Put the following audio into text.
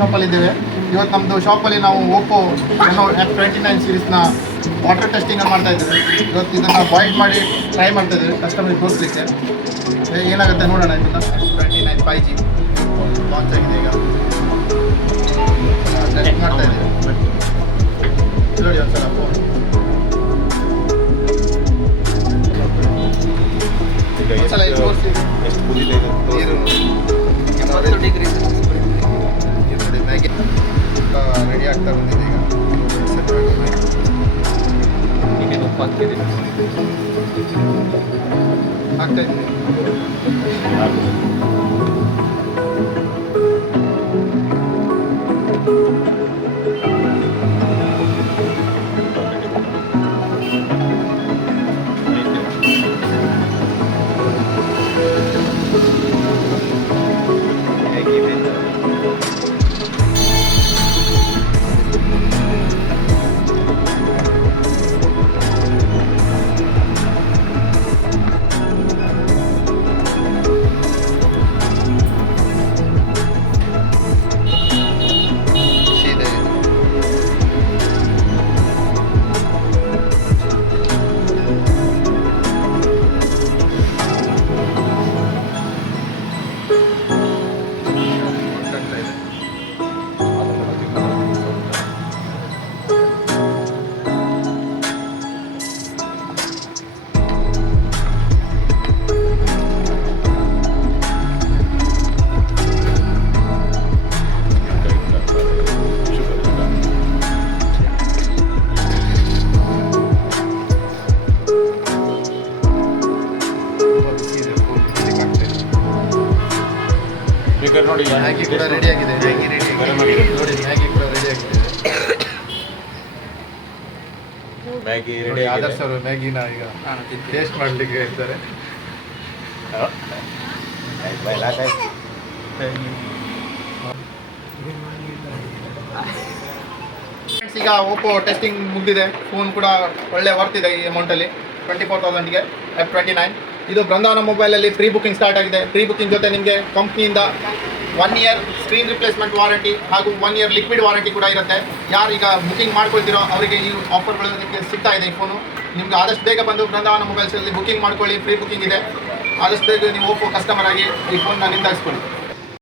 ಶಾಪಲ್ಲಿದ್ದೇವೆ. ಇವತ್ತು ನಮ್ಮದು ಶಾಪಲ್ಲಿ ನಾವು ಓಪೋ Reno F29 ಸೀರೀಸ್ನ ವಾಟರ್ ಟೆಸ್ಟಿಂಗನ್ನು ಮಾಡ್ತಾ ಇದ್ದೇವೆ. ಇವತ್ತು ಇದನ್ನು ಬಾಯ್ಲ್ ಮಾಡಿ ಟ್ರೈ ಮಾಡ್ತಾ ಇದ್ದೇವೆ ಕಸ್ಟಮರಿಗೆ ತೋರಿಸಲಿಕ್ಕೆ. ಏನಾಗುತ್ತೆ ನೋಡೋಣ. ಇದನ್ನು F29 5G ಲಾಂಚ್ ಆಗಿದೆ ಈಗ. ಟೆಸ್ಟ್ ಮಾಡ್ತಾ ಇದ್ದೇವೆ. ನೋಡಿ ಒಂದ್ಸಲ ಫೋನ್ ಒಂದ್ಸಲ ಇಲ್ಲಿ ತೋರಿಸಿ. ನೀರು 70 ಡಿಗ್ರಿ ನೋಡಿ ಮ್ಯಾಗಿ ರೆಡಿ ಆಗ್ತಾ ಬಂದಿದೆ ಈಗ. ಈಗ ಉಪ್ಪು ಹಾಕ್ತಿದ್ದೀನಿ, ಹಾಕ್ತಾ ಇದ್ದೀನಿ. ನೋಡಿ ಮ್ಯಾಗಿ ಕೂಡ ರೆಡಿ ಆಗಿದೆ. ನೋಡಿ ಮ್ಯಾಗಿ ಕೂಡ ರೆಡಿ ಆಗಿದೆ. Maggi ready. ಆದರ್ಶ್ ಅವರು ಮ್ಯಾಗಿನ ಈಗ ಟೇಸ್ಟ್ ಮಾಡಲಿಕ್ಕೆ ಇರ್ತಾರೆ. ಈಗ ಓಪೋ ಟೆಸ್ಟಿಂಗ್ ಮುಗಿದಿದೆ. ಫೋನ್ ಕೂಡ ಒಳ್ಳೆ ವರ್ತ್ ಇದೆ ಈ ಅಮೌಂಟಲ್ಲಿ. 24,000ಗೆ F29. ಇದು ಬೃಂದಾವನ ಮೊಬೈಲಲ್ಲಿ ಪ್ರೀ ಬುಕಿಂಗ್ ಸ್ಟಾರ್ಟ್ ಆಗಿದೆ. ಪ್ರೀ ಬುಕಿಂಗ್ ಜೊತೆ ನಿಮಗೆ ಕಂಪ್ನಿಯಿಂದ 1 ಇಯರ್ ಸ್ಕ್ರೀನ್ ರಿಪ್ಲೇಸ್ಮೆಂಟ್ ವಾರಂಟಿ ಹಾಗೂ 1 ಇಯರ್ ಲಿಕ್ವಿಡ್ ವಾರಂಟಿ ಕೂಡ ಇರುತ್ತೆ. ಯಾರೀಗ ಬುಕಿಂಗ್ ಮಾಡ್ಕೊಳ್ತಿರೋ ಅವರಿಗೆ ಈ ಆಫರ್ಗಳು ನಿಮಗೆ ಸಿಗ್ತಾ ಇದೆ. ಈ ಫೋನು ನಿಮ್ಗೆ ಆದಷ್ಟು ಬೇಗ ಬಂದು ಬೃಂದಾವನ ಮೊಬೈಲ್ಸಲ್ಲಿ ಬುಕಿಂಗ್ ಮಾಡ್ಕೊಳ್ಳಿ. ಪ್ರೀ ಬುಕಿಂಗ್ ಇದೆ. ಆದಷ್ಟು ಬೇಗ ನೀವು ಓಪೋ ಕಸ್ಟಮರ್ ಆಗಿ ಈ ಫೋನ್ನ ನಿರ್ಧರಿಸ್ಕೊಳ್ಳಿ.